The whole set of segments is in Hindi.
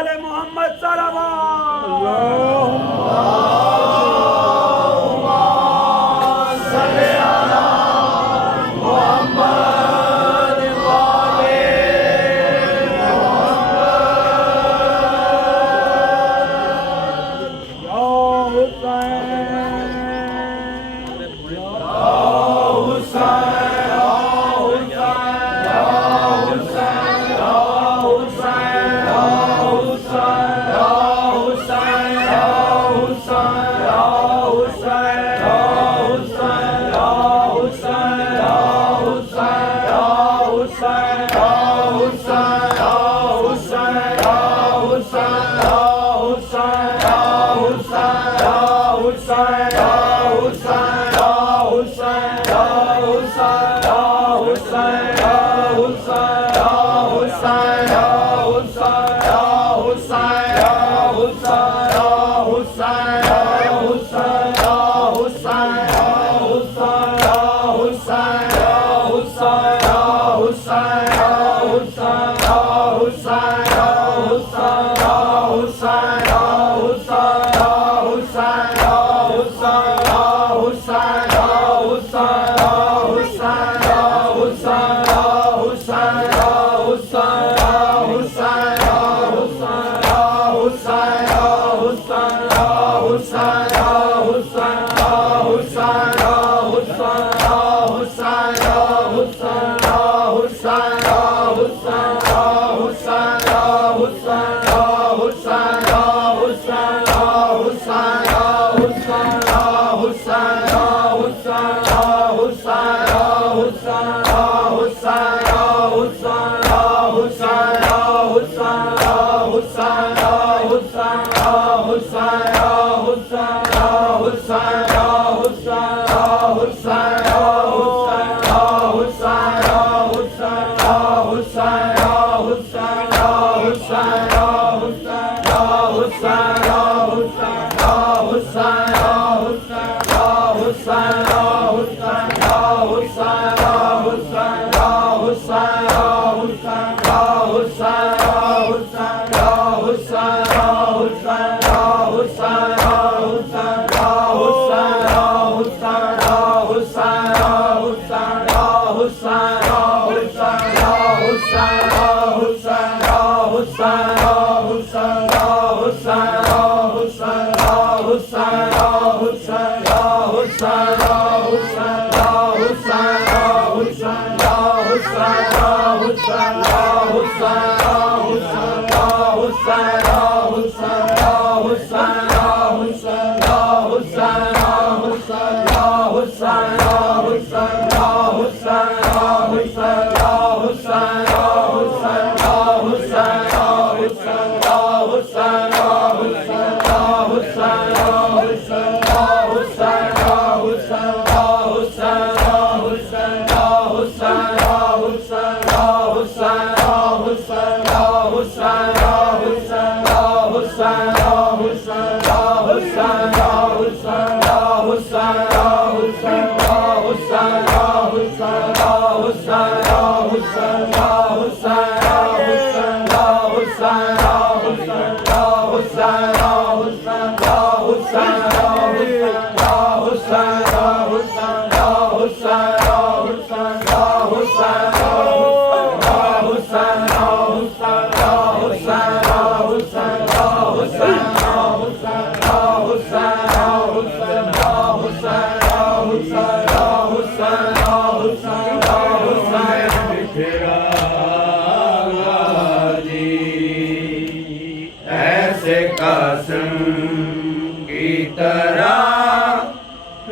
आले मोहम्मद सल्लल्लाहु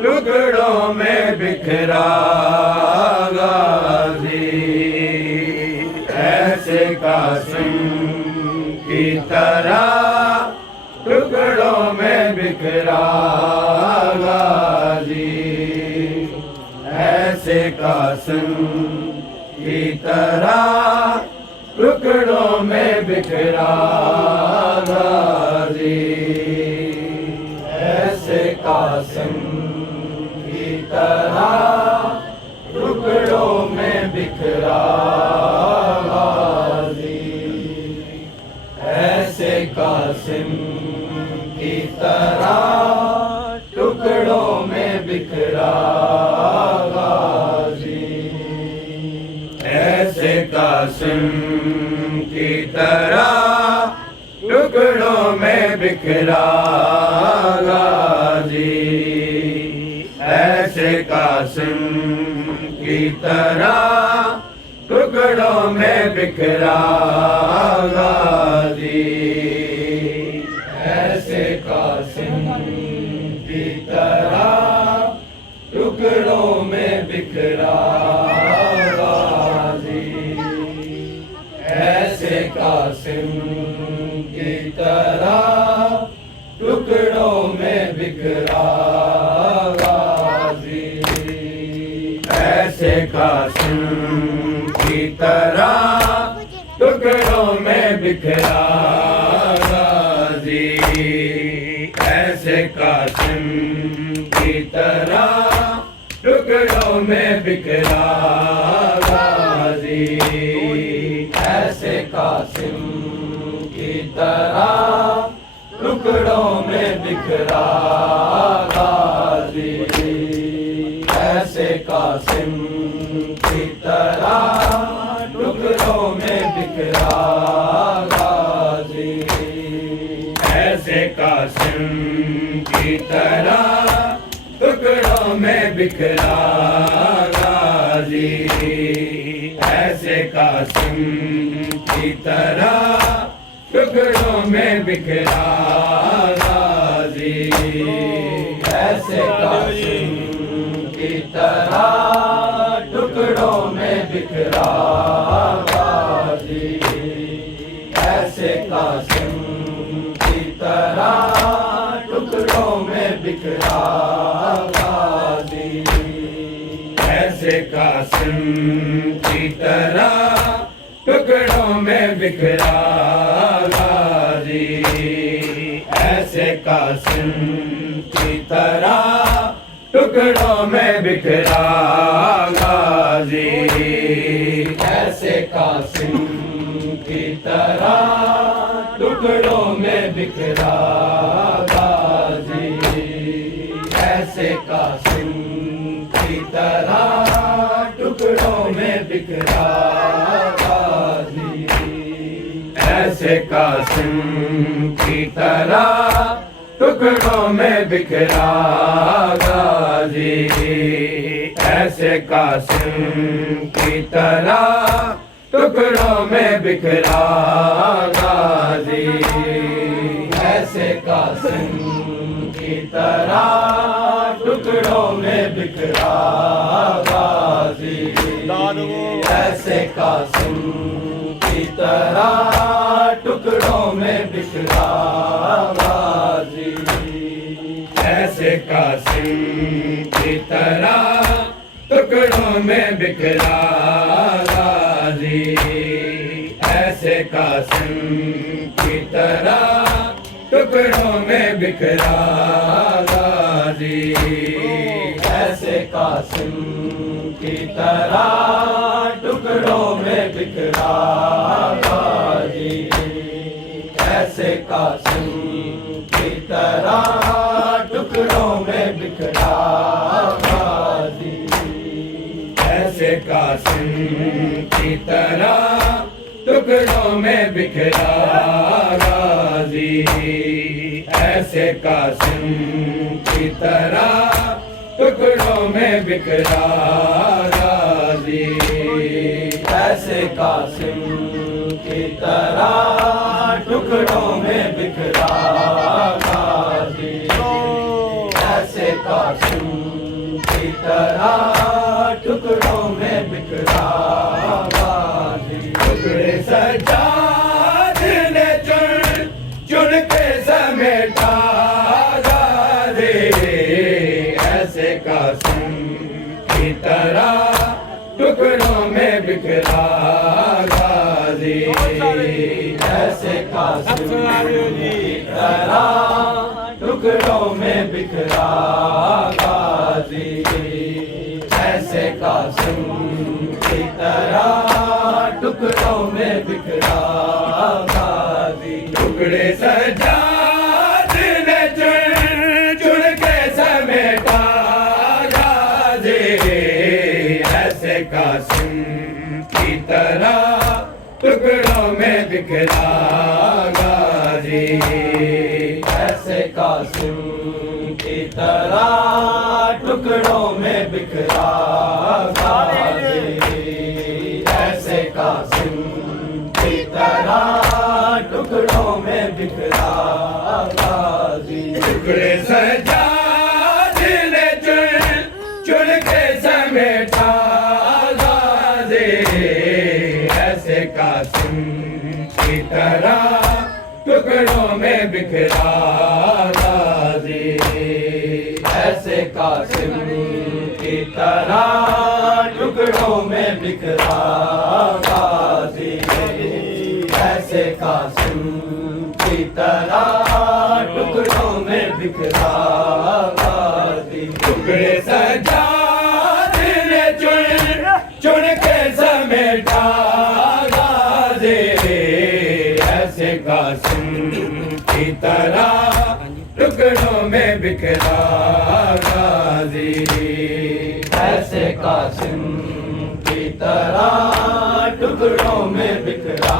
टुकड़ों में बिखरा गाजी ऐसे कासिम की तरह टुकड़ों में बिखरा गाजी ऐसे कासिम की तरह टुकड़ों में बिखरा गाजी ऐसे कासिम की तरह टुकड़ों में बिखरा गाजी ऐसे ऐसे कासिम की तरह टुकड़ों में बिखरा गाजी। ऐसे कासिम की तरह टुकड़ों में बिखरा गाजी। ऐसे कासिम की तरह टुकड़ों में बिखरा गाजी। ऐसे कासिम की तरह टुकड़ों में बिखरा गाजी। ऐसे कासिम की तरह टुकड़ों में बिखरा गाजी। ऐसे कासिम की तरह टुकड़ों में बिखरा गाजी। ऐसे कासिम की तरह टुकड़ों में बिखरा गाजी। ऐसे कासिम की तरह टुकड़ों में बिखरा गाजी। ऐसे कासिम की तरह टुकड़ों में बिखरा गाजी। ऐसे कासिम की तरह टुकड़ों में बिखरा गाजी। ऐसे कासिम की तरह टुकड़ों में बिखरा गाजी। ऐसे कासिम की तरह टुकड़ों में बिखरा गाजी। ऐसे कासिम की तरह टुकड़ों में बिखरा गाजी। ऐसे कासिम की तरह टुकड़ों में बिखरा गाजी। ऐसे कासिम की तरह टुकड़ों में बिखरा गाजी। ऐसे कासिम की तरह टुकड़ों में बिखरा गाजी। ऐसे कासिम की तरह टुकड़ों में बिखरा गाजी। ऐसे कासिम की तरह टुकड़ों में बिखरा गाजी। ऐसे कासिम की तरह टुकड़ों में बिखरा गाजी। ऐसे कासिम की तरह टुकड़ों में बिखरा गाजी। ऐसे कासिम की तरह टुकड़ों में बिखरा गाजी। ऐसे कासिम की तरह टुकड़ों में बिखरा गाजी। ऐसे कासिम की तरह टुकड़ों में बिखरा गाजी। ऐसे कासिम की तरह टुकड़ों में बिखरा गाजी। ऐसे कासिम की तरह टुकड़ों में बिखरा गाजी। ऐसे कासिम की तरह टुकड़ों में बिखरा गाजी। ऐसे कासिम की तरह टुकड़ों में बिखरा गाजी। ऐसे कासिम की तरह टुकड़ों में बिखरा गाजी। ऐसे कासिम की तरह टुकड़ों में बिखरा गाजी। टुकड़े सज्जाद ने चुन चुन के समेटा गाजी। ऐसे कासिम की तरह टुकड़ों में बिखरा गाजी। ऐसे कासिम की तरह टुकड़ों में बिखरा गाजी। ऐसे कासिम की तरह टुकड़ों में बिखरा गाजी। टुकड़े सज्जाद ने चुन चुन के समेटा गाजी, ऐसे कासिम की तरह टुकड़ों में बिखरा गाजी, ऐसे कासिम की तरह टुकड़ों में बिखरा गाजी, ऐसे कासिम की तरह टुकड़ों में बिखरा गाजी। टुकड़े सज्जाद ने चुन चुन के समेटा गाजी, ऐसे कासिम की तरह टुकड़ों में बिखरा गाजी, ऐसे कासिम की तरह टुकड़ों में बिखरा गाजी, ऐसे कासिम की तरह टुकड़ों में बिखरा गाजी। टुकड़े सज्जाद ने चुन चुन के समेटा गाजी, ऐसे कासिम की तरह टुकड़ों में बिखरा गाजी, ऐसे कासिम की तरह टुकड़ों में बिखरा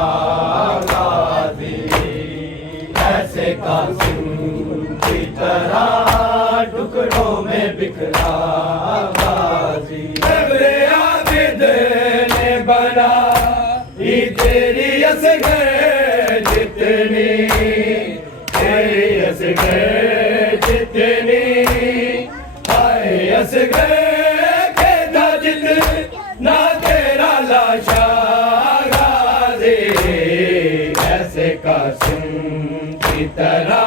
गाजी, ऐसे कासिम की तरह टुकड़ों में बिखरा गाजी। अब्रे आबिद ने बना ही तेरी असगर जितनी, तेरी असगर जितनी, हाय असगर के था जितना तेरा लाशा गाजी, ऐसे कासिम की तरह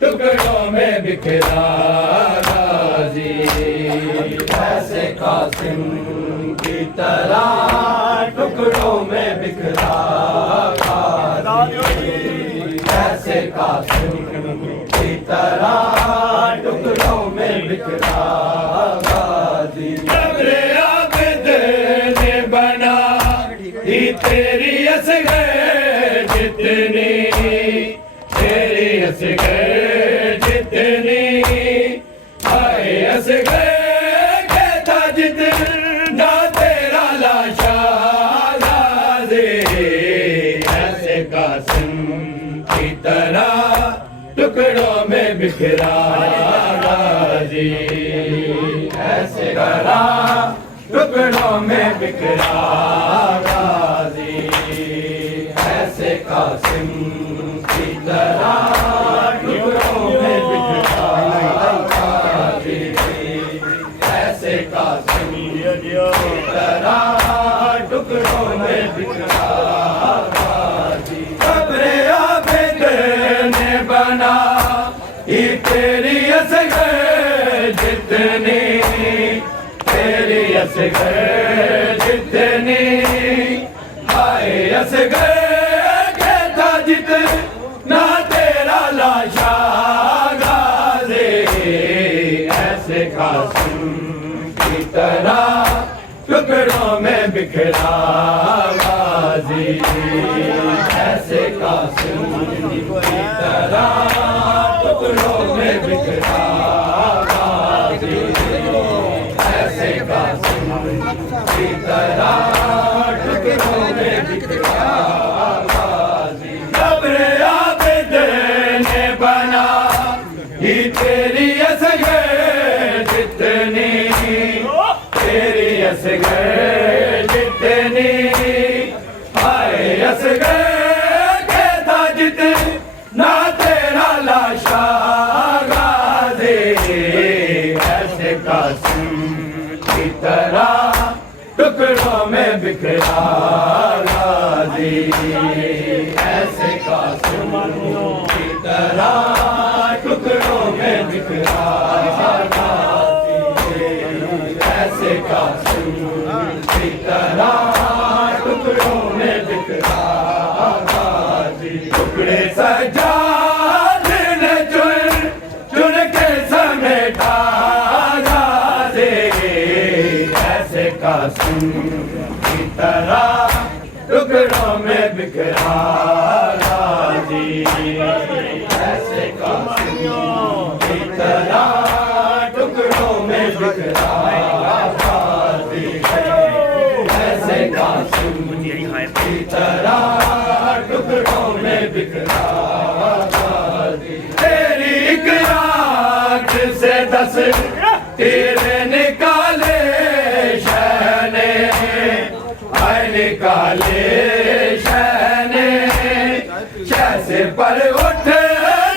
टुकड़ों में बिखरा गाजी, ऐसे कासिम की तरह टुकड़ों में बिखरा गाजी, ऐसे कासिम की तरह टुकड़ों में बिखरा गाजी। अब्रे आबिद ने बना ही तेरी असगर जितनी, तेरी असगर जितनी, हाय असगर के था जितना तेरा लाशा गाजी, ऐसे कासिम की तरह टुकड़ों में बिखरा गाजी, ऐसे तरह टुकड़ों में बिखरा गाजी, ऐसे कासिम की तरह टुकड़ों में बिखरा गाजी, ऐसे कासिम की तरह टुकड़ों में बिखरा गाजी। अब्रे आबिद ने बना ही तेरी असगर जितनी, तेरी असगर जितनी, हाय असगर के था जितना तेरा लाशा गाजी, ऐसे कासिम की तरह टुकड़ों में बिखरा गाजी, ऐसे कासिम की तरह टुकड़ों में बिखरा गाजी, ऐसे कासिम की तरह टुकड़ों में बिखरा गाजी। अब्रे आबिद ने बना ही तेरी असगर जितनी, तेरी असगर जितनी, हाय असगर के था जितना तेरा लाशा गाजी, ऐसे कासिम की तरह टुकड़ों में बिखरा गाजी, ऐसे कासिम की तरह टुकड़ों में बिखरा गाजी, ऐसे कासिम की तरह टुकड़ों में बिखरा गाजी। टुकड़े सज्जाद ने चुन चुन के समेटा गाजी, ऐसे कासिम की तरह टुकड़ों में बिखरा गाजी। ऐसे कासिम की तरह टुकड़ों में बिखरा गाजी ऐसे कासिम की तरह टुकड़ों में बिखरा गाजी तेरी एक आँख से 10 तीर निकाले शहने आए निकाले शहने कैसे पर उठ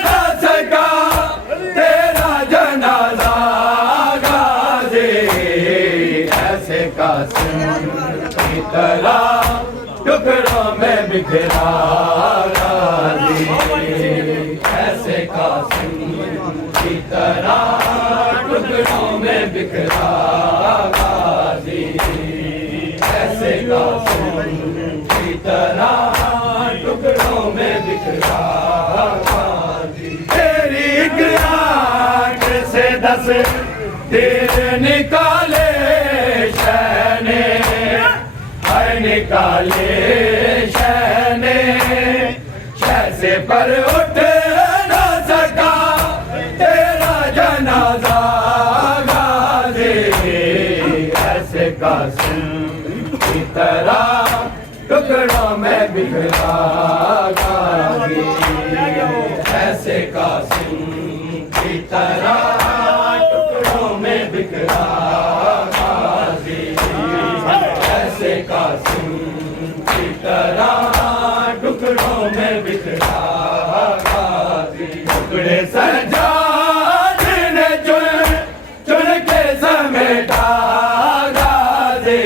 ना सका तेरा जनाजा गाजी ऐसे कासिम की तरह टुकड़ों में बिखरा गाजी ऐसे कासिम की तरह टुकड़ों में बिखरा गाजी ऐसे कासिम की तरह टुकड़ों में बिखरा गाजी तेरी एक आँख से 10 तीर निकाले शहने हर निकाले शहने कैसे पर उठ ना सका तेरा जनाजा गाजी ऐसे कासिम की तरह टुकड़ों में बिखरा गाजी ऐसे कासिम की तरह टुकड़ों में बिखरा गाजी ऐसे कासिम की तरह टुकड़ों में बिखरा गाजी टुकड़े सजाद ने चुन चुन के समेटा गाजी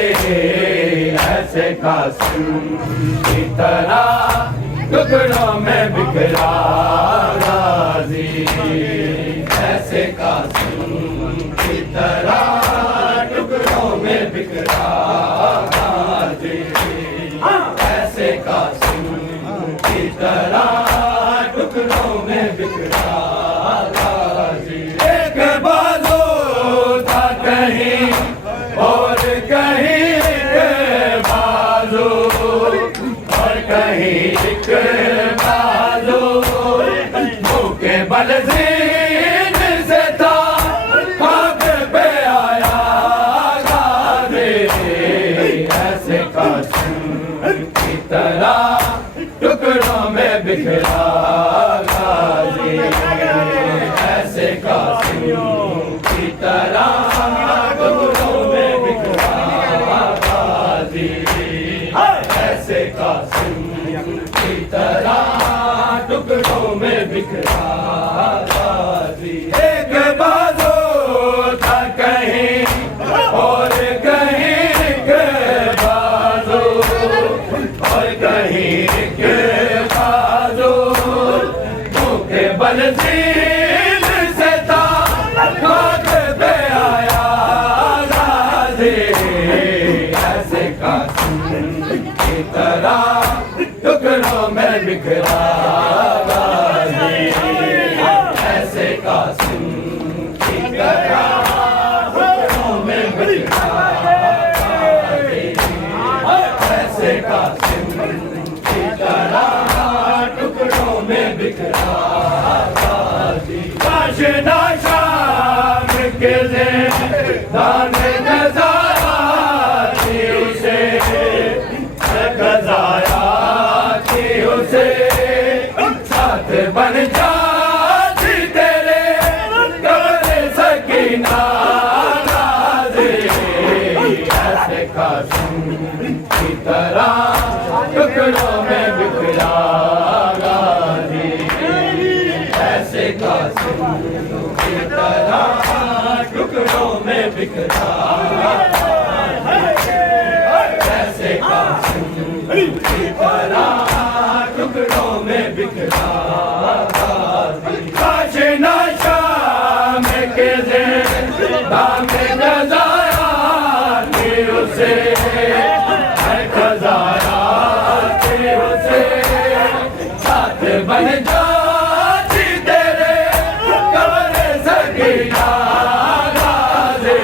ऐसे कासिम की तरह टुकड़ों में बिखरा गाजी ऐसे कासिम की तरह टुकड़ों में बिखरा गाजी ऐसे कासिम की तरह टुकड़ों में बिखरा गाजी एक बाजू था कहीं और कहीं एक बाजू और कहीं एक बाजू मुँह के बल जीन से था खाक पे आया गाजी ऐसे कासिम की तरह टुकड़ों में बिखरा गाजी ऐसे कासिम की तरह टुकड़ों में बिखरा गाजी ऐसे कासिम की तरह टुकड़ों में बिखरा गाजी एक बाजू था कहीं और कहीं एक बाजू और कहीं के बाजू मुँह के बल जीन से था खाक पे आया गाजी ऐसे कासिम की तरह टुकड़ों में बिखरा गाजी ऐसे कासिम की तरह टुकड़ों में बिखरा गाजी ऐसे कासिम की तरह टुकड़ों में बिखरा गाजी काशना शाम के दान नजारा थी उसे गजाया थी उसे साथ बन जाती तेरे कब्र सकीना गाजी ऐसे कासिम की तरह टुकड़ों में बिखरा गाजी ऐसे कासिम की तरह टुकड़ों में बिखरा ऐसे कासिम की तरह टुकड़ों में बिखरा काशना शाम के दाम गजाया थी उसे खजाया थी उसे साथ बन जाती तेरे कब्र सकीना गाजी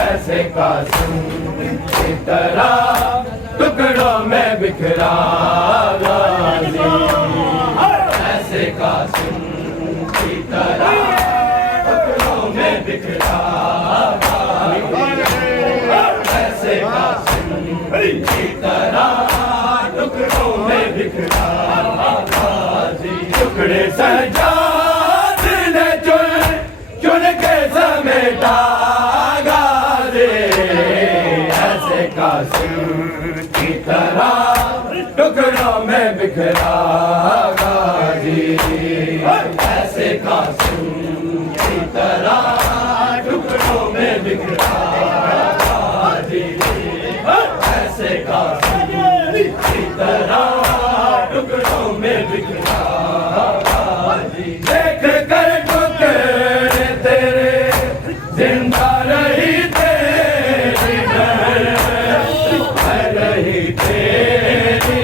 ऐसे कासिम की तरह टुकड़ों में बिखरा गाजी कासिम की तरह टुकड़ों में बिखरा ऐसे कासिम की तरह टुकड़ों में बिखरा टुकड़े सजाद ने चुन चुन के समेटा गाजे ऐसे कासिम की तरह टुकड़ों में बिखरा गाजी ऐसे कासिम की तरह टुकड़ों में बिखरा गाजी ऐसे कासिम की तरह टुकड़ों में बिखरा गाजी देख कर टुकड़े तेरे जिंदा रही तेरी बहन रही तेरी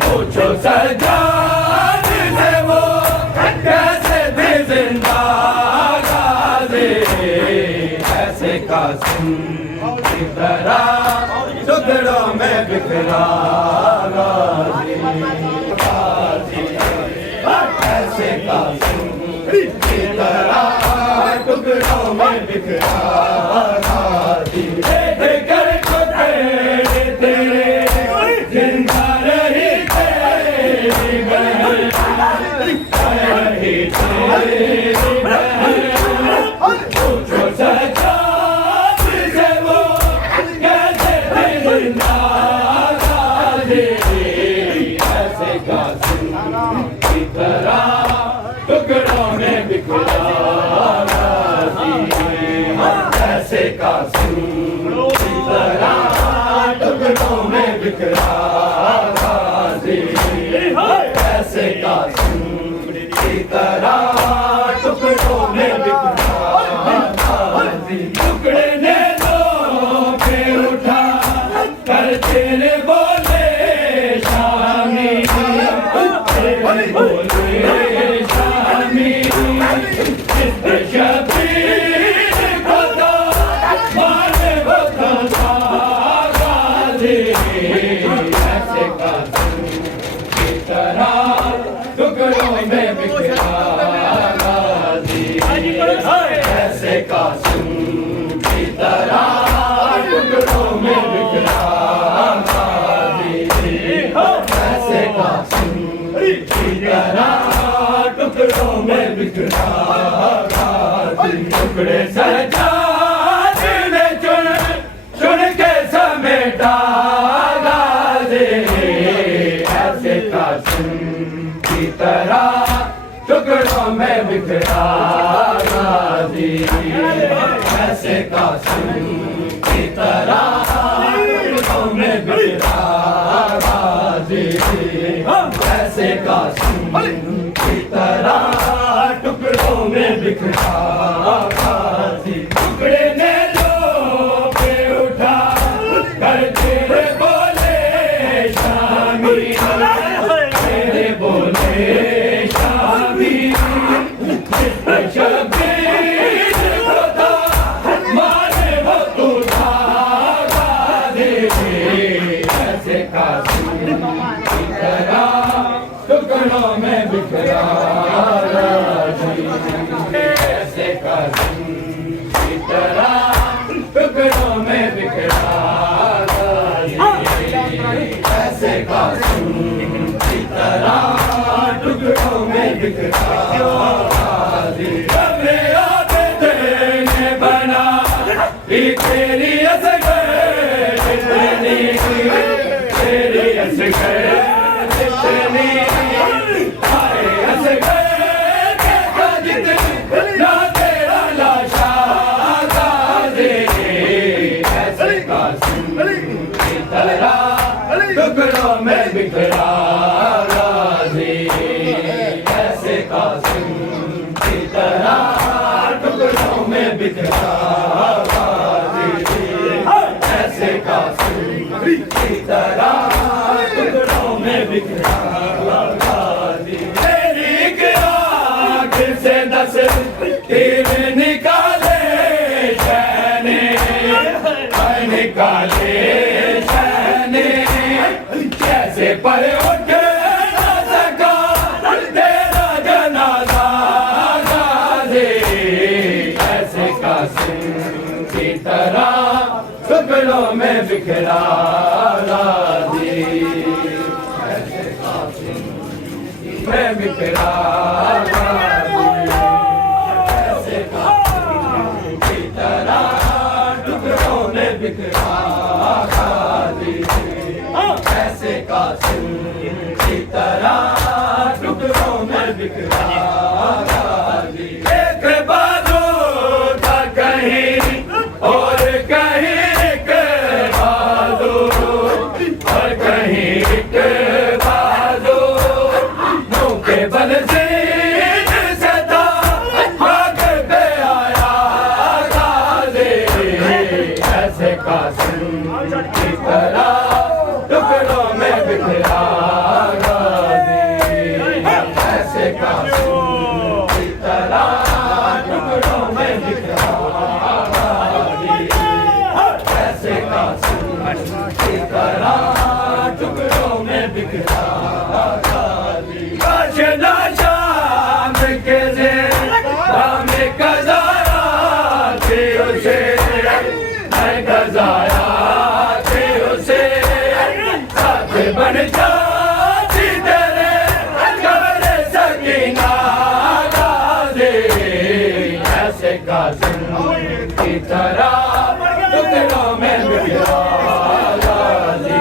पूछो सजाद से वो कैसे थे जिंदा गाजे ऐसे कासिम की तरह टुकड़ों में बिखरा गाजी ऐसे कासिम की तरह टुकड़ों में बिखरा गाजी देख कर टुकड़े तेरे जिंदा रही तेरी बहन रही तेरी बहन पूछो सजाद से वो कैसे थे जिंदा गाजे ऐसे कासिम की तरह टुकड़ों में बिखरा गाजी ऐसे कासिम की तरह टुकड़ों में बिखरा गाजी ऐसे कासिम की तरह टुकड़ों में बिखरा गाजी टुकड़े ने दो पे उठा कर तेरे बोले शामी बोले शामी शबीर को तो मारे वो तो ऐसे कासिम की तरह टुकड़ों में बिखरा गाजी ऐसे कासिम की तरह टुकड़ों में बिखरा गाजी ऐसे कासिम की तरह टुकड़ों में बिखरा गाजी टुकड़े सजाद ने चुन चुन के समेटा गाजे ऐसे कासिम की तरह टुकड़ों में बिखरा गाजी ऐसे कासिम की तरह टुकड़ों में बिखरा गाजी ऐसे कासिम की तरह टुकड़ों में बिखरा गाजी टुकड़े ने लो पे उठा कर तेरे बोले शामी तेरे बोले शामी शबीर को था मारे वो तू था गाजे ऐसे कासिम की तरह टुकड़ों में बिखरा गाजी ऐसे कासिम की तरह टुकड़ों में बिखरा गाजी ऐसे कासिम की तरह टुकड़ों में बिखरा गाजी अपने आप तेने बना तेरी असगर तेरी असगर टुकड़ों में बिखरा गाजी ऐसे कासिम की तरह टुकड़ों में बिखरा गाजी ऐसे कासिम की तरह टुकड़ों में बिखरा गाजी में बिखरा ऐसे कासिम की तरह टुकड़ों में बिखरा ऐसे कासिम की तरह टुकड़ों में बिखरा एक बाजू था कहीं और कहीं के बाजू और कहीं के बाजू मुंह के बल से सदा भाग पे आया गाज़ी ऐसे कासिम की तरह टुकड़ों में बिखरा गाज़ी ऐसे कासिम की तरह टुकड़ों में बिखरा गाज़ी ऐसे कासिम की तरह टुकड़ों में बिखरा गाज़ी काशना शाम के शाम कज़ाया थी उसे कज़ाया थी उसे साथ बन जाती तेरे कब्र सकीना गाज़ी ऐसे कासिम की तरह टुकड़ों में बिखरा गाज़ी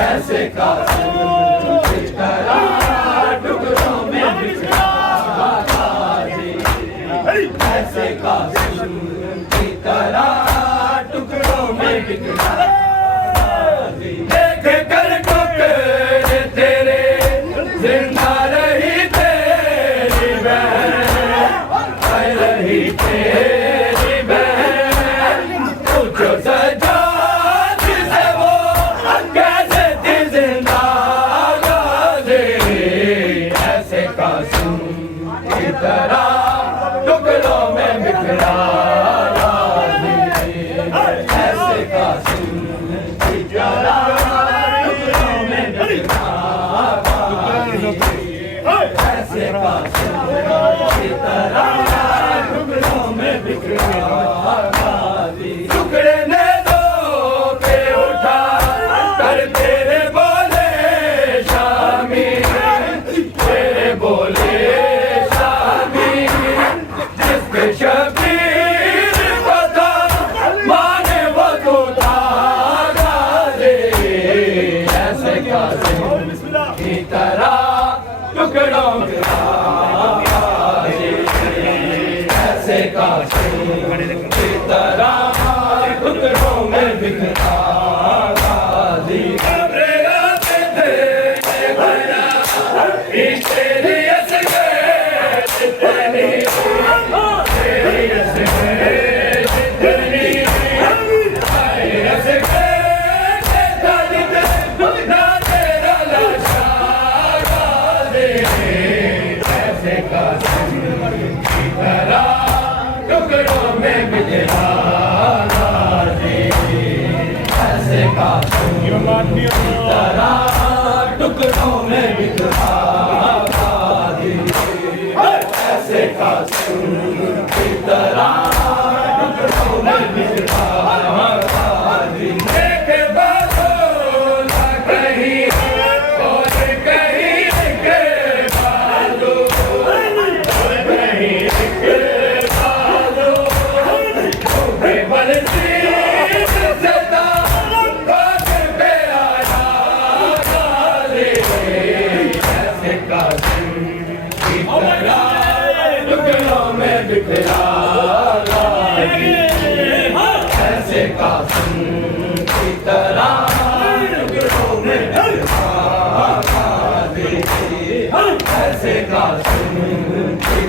ऐसे कासिम की तरह टुकड़ों में बिखरा गाज़ी ऐसे कासिम की तरह टुकड़ों में बिखरा गाज़ी देख कर टुकड़े तेरे जिंदा रही तेरी बहन रही तेरी बहन पूछो सजा जिसे वो कैसे थी जिंदा गाज़ी ऐसे कासिम की तरह टुकड़ों में बिखरा गाज़ी ऐसे कासिम की तरह टुकड़ों में बिखरा गाज़ी ऐसे कासिम की तरह टुकड़ों में बिखरा गाज़ी टुकड़े ने दो के उठा कर तेरे बोले शामी तेरे बोले शामी जिसके शबीर को था माने वो तो था गाज़ी ऐसे कासिम की तरह टुकड़ों में गाज़ी ऐसे कासिम की तरह टुकड़ों में बिखरा गाज़ी कब्रे आते थे घरा तेरी असगे जितनी तेरी असगे जितनी आई असगे ना तेरा लाशा गाज़ी ऐसे कासिम की तरह टुकड़ों में बिखरा गाज़ी ऐसे कासिम की तरह टुकड़ों में बिखरा गाज़ी ऐसे कासिम की तरह टुकड़ों में बिखरा गाज़ी एक बाजू था कहीं और कहीं के बाजू और कहीं के बाजू मुंह के बल से सदा भाग पे आया गाज़ी ऐसे कासिम की तरह टुकड़ों में बिखरा गाज़ी ऐसे कासिम की तरह टुकड़ों में बिखरा गाज़ी ऐसे कासिम की